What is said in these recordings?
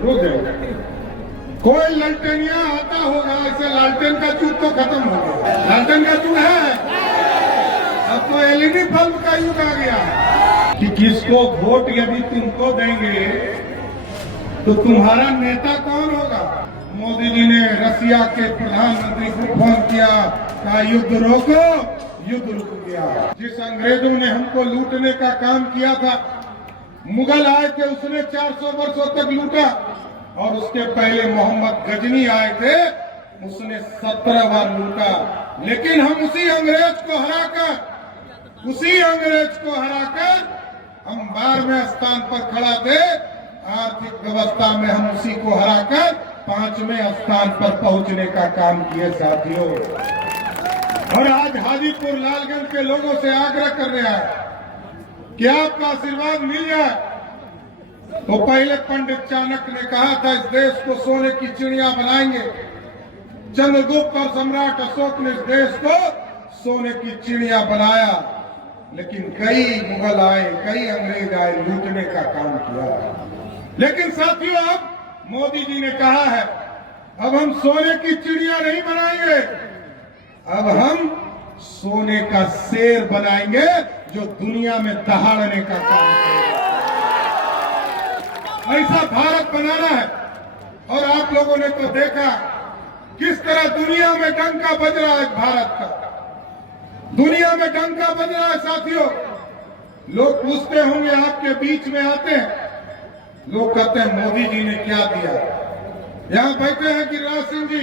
रुक जाइए। कोई लालटेनिया आता होगा, ऐसे लालटेन का चूक तो खत्म हो गया। लालटेन का चूक है, अब तो एलईडी बल्ब का युग आ गया कि किसको वोट यदि तुमको देंगे तो तुम्हारा नेता कौन होगा। मोदी जी ने रसिया के प्रधानमंत्री को फोन किया, कहा युद्ध रोको, युद्ध रुक गया। जिस अंग्रेजों ने हमको लूटने का काम किया था, मुगल आए थे, उसने 400 वर्षों तक लूटा, और उसके पहले मोहम्मद गजनी आए थे, उसने 17 बार लूटा। लेकिन हम उसी अंग्रेज को हराकर हम 12वें स्थान पर खड़ा थे। आर्थिक व्यवस्था में हम उसी को हराकर 5वें स्थान पर पहुंचने का काम किए साथियों। और आज हाजीपुर लालगंज के लोगों से आग्रह कर रहा है कि आपका आशीर्वाद मिल जाए। तो पहले पंडित चाणक्य ने कहा था, इस देश को सोने की चिड़िया बनाएंगे। चंद्रगुप्त और सम्राट अशोक ने इस देश को सोने की चिड़िया बनाया, लेकिन कई मुगल आए, कई अंग्रेज आए, लूटने का काम किया। लेकिन साथियों, अब मोदी जी ने कहा है, अब हम सोने की चिड़िया नहीं बनाएंगे, अब हम सोने का शेर बनाएंगे जो दुनिया में दहाड़ने का काम करेगा। ऐसा भारत बनाना है। और आप लोगों ने तो देखा किस तरह दुनिया में डंका बज रहा है भारत का, दुनिया में डंका बज रहा है साथियों। लोग पूछते होंगे, आपके बीच में आते हैं, लोग कहते हैं मोदी जी ने क्या दिया। यहां बैठे हैं गिरिराज सिंह जी,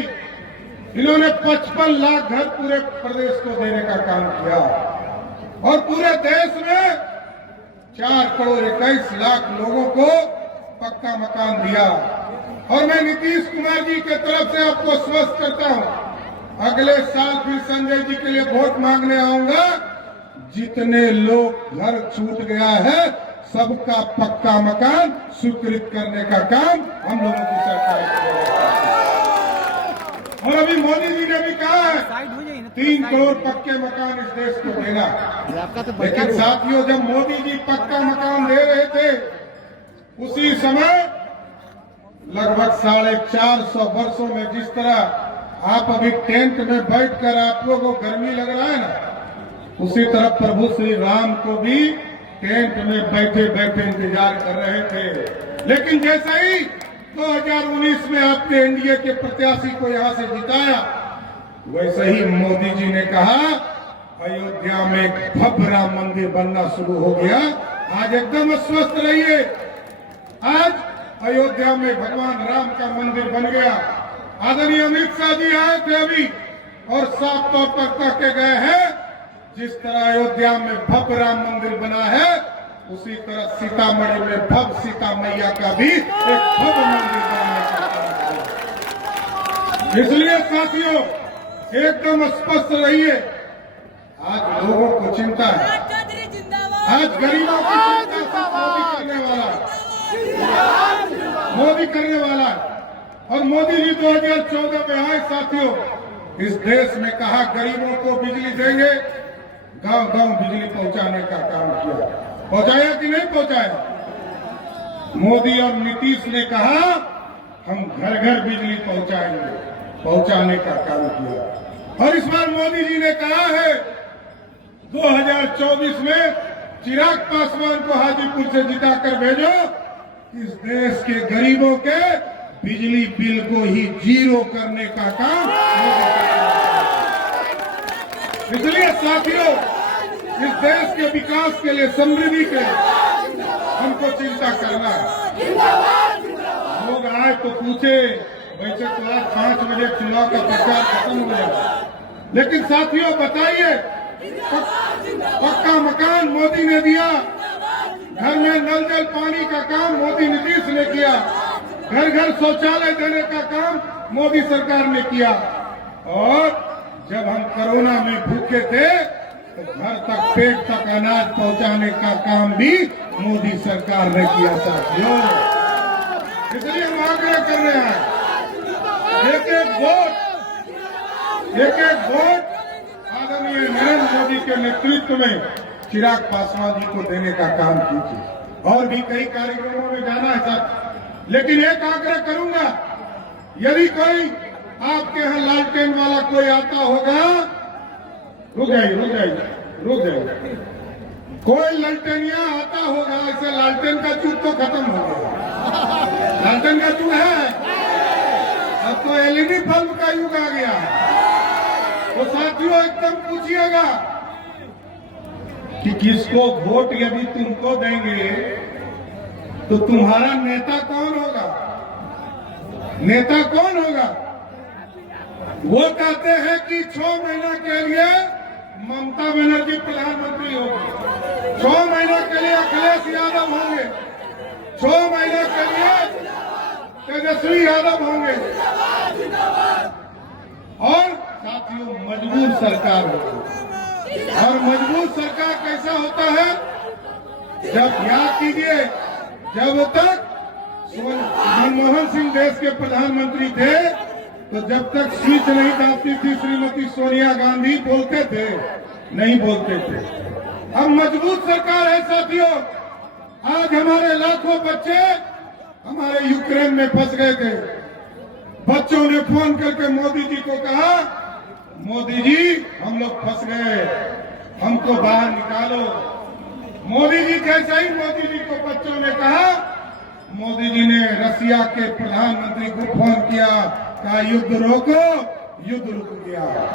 इन्होंने 55 लाख घर पूरे प्रदेश को देने का काम किया, और पूरे देश में 4 करोड़ 21 लाख लोगों को पक्का मकान दिया। और मैं नीतीश कुमार जी के तरफ से आपको स्वस्थ करता हूं, अगले साल फिर संजय जी के लिए वोट मांगने आऊंगा। जितने लोग घर छूट गया है, सबका पक्का मकान स्वीकृत करने का काम हम लोगों की सरकार करेगी। और अभी मोदी जी ने भी कहा है 3 करोड़ पक्के मकान इस देश को देना। लेकिन साथियों, जब मोदी जी पक्का मकान दे रहे थे, उसी समय लगभग 450 वर्षों में जिस तरह आप अभी टेंट में बैठकर आप लोगों को गर्मी लग रहा है ना, उसी तरह प्रभु श्री राम को भी टेंट में बैठे बैठे इंतजार कर रहे थे। लेकिन जैसे ही 2019 में आपने एनडीए के प्रत्याशी को यहां से जिताया, वैसे ही मोदी जी ने कहा अयोध्या में भव्य राम मंदिर बनना शुरू हो गया। आज एकदम स्वस्थ रहिए, आज अयोध्या में भगवान राम का मंदिर बन गया। आदरणीय अमित शाह जी आए थे अभी, और साफ तौर पर कह के गए हैं, जिस तरह अयोध्या में भव्य राम मंदिर बना है, उसी तरह सीतामढ़ी में भव्य सीता मैया का भी एक भव्य मंदिर बनने का काम है। इसलिए साथियों, एकदम स्पष्ट रहिए। आज लोगों को चिंता है, आज गरीबों की चिंता मोदी करने वाला है। और मोदी जी 2014 में आए साथियों, इस देश में कहा गरीबों को बिजली देंगे, गांव गांव बिजली पहुंचाने का काम किया। पहुंचाया कि नहीं पहुंचाया? मोदी और नीतीश ने कहा हम घर घर बिजली पहुंचाएंगे, पहुंचाने का काम किया। और इस बार मोदी जी ने कहा है 2024 में चिराग पासवान को हाजीपुर से जिताकर भेजो, इस देश के गरीबों के बिजली बिल को ही 0 करने का काम। इसलिए साथियों, इस देश के विकास के लिए, समृद्धि के लिए हमको चिंता करना है। लोग आए तो पूछे, वैसे तो आज 5 बजे चुनाव का प्रचार खत्म हो जाए, लेकिन साथियों बताइए, पक्का मकान मोदी ने दिया, घर में नल जल पानी का काम मोदी नीतीश ने किया, घर घर शौचालय देने का काम मोदी सरकार ने किया। और जब हम कोरोना में भूखे थे तो घर तक, पेट तक अनाज पहुंचाने का काम भी मोदी सरकार ने किया साथियों। इसलिए हम आग्रह कर रहे हैं, एक एक वोट आदरणीय नरेंद्र मोदी के नेतृत्व में चिराग पासवान जी को देने का काम कीजिए। और भी कई कार्यक्रमों में जाना है साथ, लेकिन एक आग्रह करूंगा, यदि कोई आपके यहाँ लालटेन वाला कोई आता होगा, रुक जाइए, कोई लालटेनिया आता होगा, ऐसे लालटेन का युग तो खत्म हो गया। लालटेन का युग है, अब तो एलईडी बल्ब का युग आ गया। तो साथियों एकदम पूछिएगा कि किसको वोट यदि तुमको देंगे तो तुम्हारा नेता कौन होगा? नेता कौन होगा? वो कहते हैं कि 6 महीना के लिए ममता बनर्जी प्रधानमंत्री होगी, 6 महीना के लिए अखिलेश यादव होंगे, 6 महीने के लिए तेजस्वी यादव होंगे, और साथियों मजबूर सरकार होगी। और मजबूर सरकार कैसा होता है? जब याद कीजिए, जब तक मनमोहन सिंह देश के प्रधानमंत्री थे तो जब तक स्विच नहीं दाबती थी श्रीमती सोनिया गांधी बोलते थे, नहीं बोलते थे। अब मजबूत सरकार है साथियों। आज हमारे लाखों बच्चे हमारे यूक्रेन में फंस गए थे। बच्चों ने फोन करके मोदी जी को कहा, मोदी जी हम लोग फंस गए, हमको बाहर निकालो। मोदी जी जैसे ही मोदी जी को बच्चों ने कहा, मोदी जी ने रसिया के प्रधानमंत्री को फोन किया, कहा युद्ध रोको, युद्ध रुक गया।